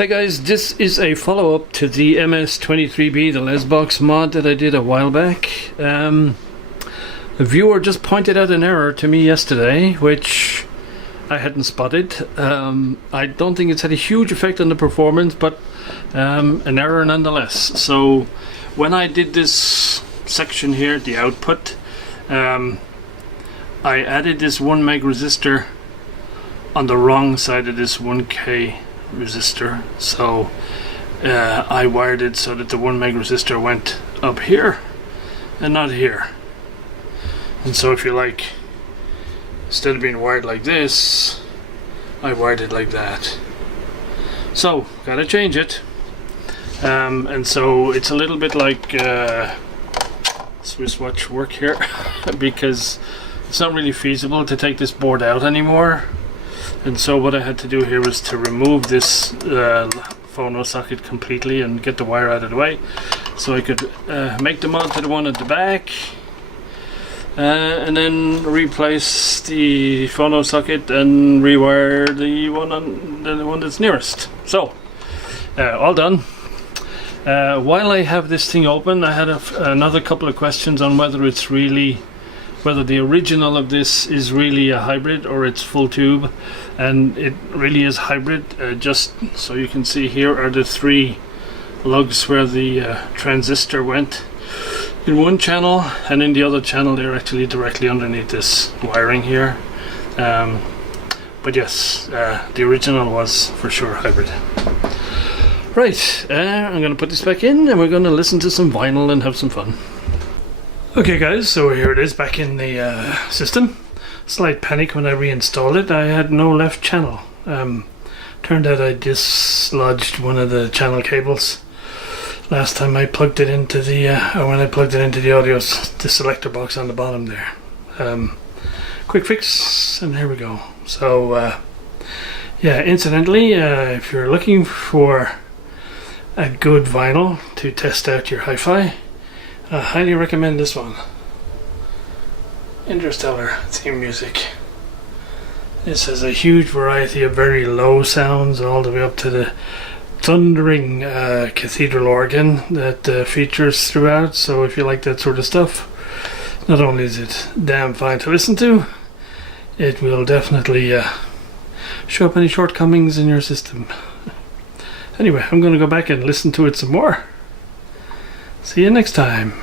Hi guys, this is a follow-up to the MS23B, the Lesbox mod that I did a while back. A viewer just pointed out an error to me yesterday, which I hadn't spotted. I don't think it's had a huge effect on the performance, but an error nonetheless. So when I did this section here, the output, I added this 1 meg resistor on the wrong side of this 1K resistor, so I wired it so that the 1 meg resistor went up here and not here. And so if you like, instead of being wired like this, I wired it like that. So gotta change it. And so it's a little bit like Swiss watch work here because it's not really feasible to take this board out anymore. And so what I had to do here was to remove this phono socket completely and get the wire out of the way, so I could make the mod to the one at the back, and then replace the phono socket and rewire the one that's nearest. So all done. While I have this thing open, I had another couple of questions on whether the original of this is really a hybrid or it's full tube, and it really is hybrid. Just so you can see, here are the 3 lugs where the transistor went in one channel, and in the other channel they're actually directly underneath this wiring here. But yes, the original was for sure hybrid. Right, I'm going to put this back in and we're going to listen to some vinyl and have some fun. Okay guys, so here it is back in the system. Slight panic when I reinstalled it. I had no left channel. Turned out I dislodged one of the channel cables last time I plugged it into the when I plugged it into the audio, the selector box on the bottom there. Quick fix, and here we go. So yeah, incidentally, if you're looking for a good vinyl to test out your hi-fi, I highly recommend this one. Interstellar theme music. This has a huge variety of very low sounds all the way up to the thundering cathedral organ that features throughout. So if you like that sort of stuff, not only is it damn fine to listen to, it will definitely show up any shortcomings in your system. Anyway, I'm going to go back and listen to it some more. See you next time.